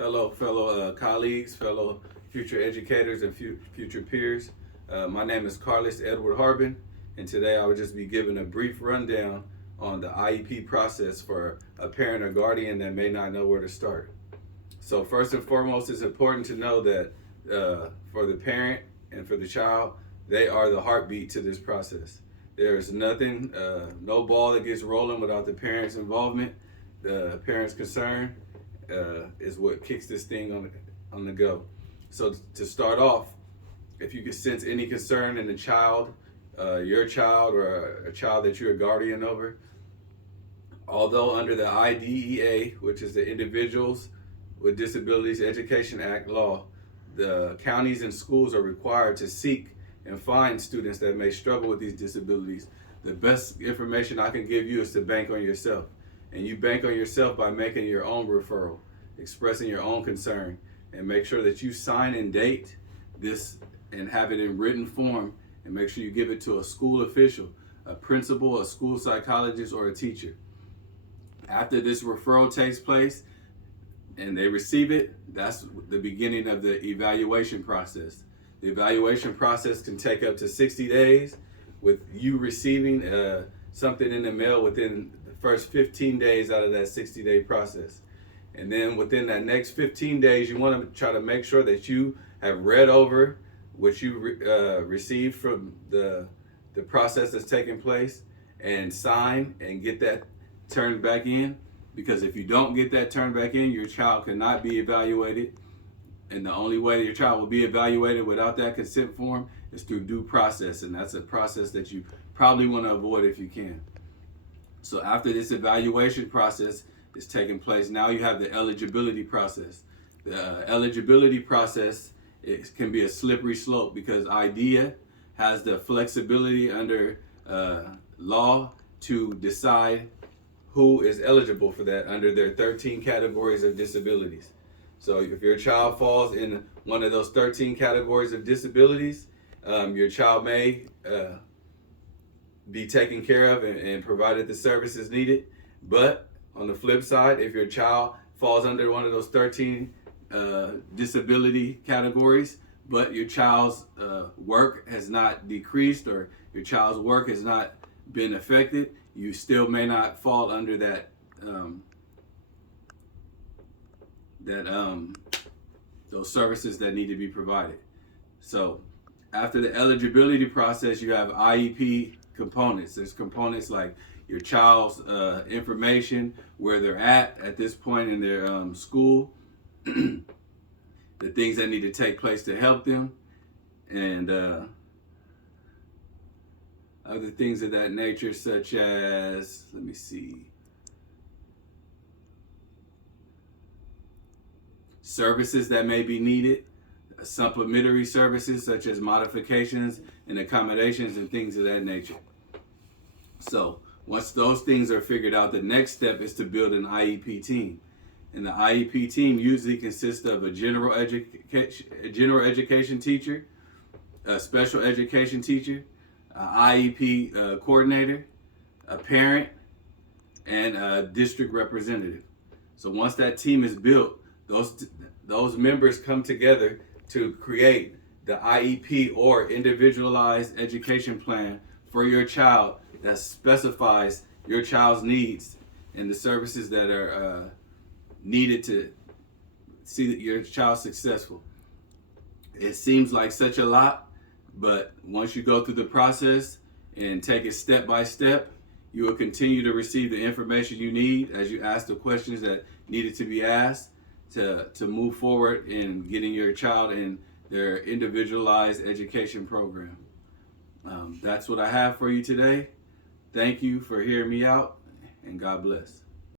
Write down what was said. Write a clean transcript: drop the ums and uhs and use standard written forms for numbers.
Hello, fellow colleagues, fellow future educators and future peers. My name is Carlos Edward Harbin, and today I will just be giving a brief rundown on the IEP process for a parent or guardian that may not know where to start. So first and foremost, it's important to know that for the parent and for the child, they are the heartbeat to this process. There's nothing, no ball that gets rolling without the parent's involvement. The parent's concern is what kicks this thing on the go. So to start off, if you can sense any concern in the child, your child or a child that you're a guardian over, although under the IDEA, which is the Individuals with Disabilities Education Act law, the counties and schools are required to seek and find students that may struggle with these disabilities. The best information I can give you is to bank on yourself. And you bank on yourself by making your own referral, expressing your own concern, and make sure that you sign and date this and have it in written form, and make sure you give it to a school official, a principal, a school psychologist, or a teacher. After this referral takes place and they receive it, that's the beginning of the evaluation process. The evaluation process can take up to 60 days, with you receiving something in the mail within the first 15 days out of that 60-day process. And then within that next 15 days, you want to try to make sure that you have read over what you received from the process that's taking place, and sign and get that turned back in. Because if you don't get that turned back in, your child cannot be evaluated. And the only way your child will be evaluated without that consent form is through due process. And that's a process that you probably want to avoid if you can. So after this evaluation process is taking place, now you have the eligibility process. The eligibility process, it can be a slippery slope, because IDEA has the flexibility under law to decide who is eligible for that under their 13 categories of disabilities. So if your child falls in one of those 13 categories of disabilities, your child may be taken care of and provided the services needed. But on the flip side, if your child falls under one of those 13 disability categories, but your child's work has not decreased, or your child's work has not been affected, you still may not fall under those services that need to be provided. So after the eligibility process, you have IEP components. There's components like your child's information, where they're at this point in their school, the things that need to take place to help them, and other things of that nature, such as, let me see, services that may be needed, supplementary services such as modifications and accommodations and things of that nature. So once those things are figured out, the next step is to build an IEP team. And the IEP team usually consists of a general education teacher, a special education teacher, an IEP coordinator, a parent, and a district representative. So once that team is built, those members come together to create the IEP, or individualized education plan, for your child that specifies your child's needs and the services that are needed to see that your child's successful. It seems like such a lot, but once you go through the process and take it step by step, you will continue to receive the information you need as you ask the questions that needed to be asked to move forward in getting your child in their individualized education program. That's what I have for you today. Thank you for hearing me out, and God bless.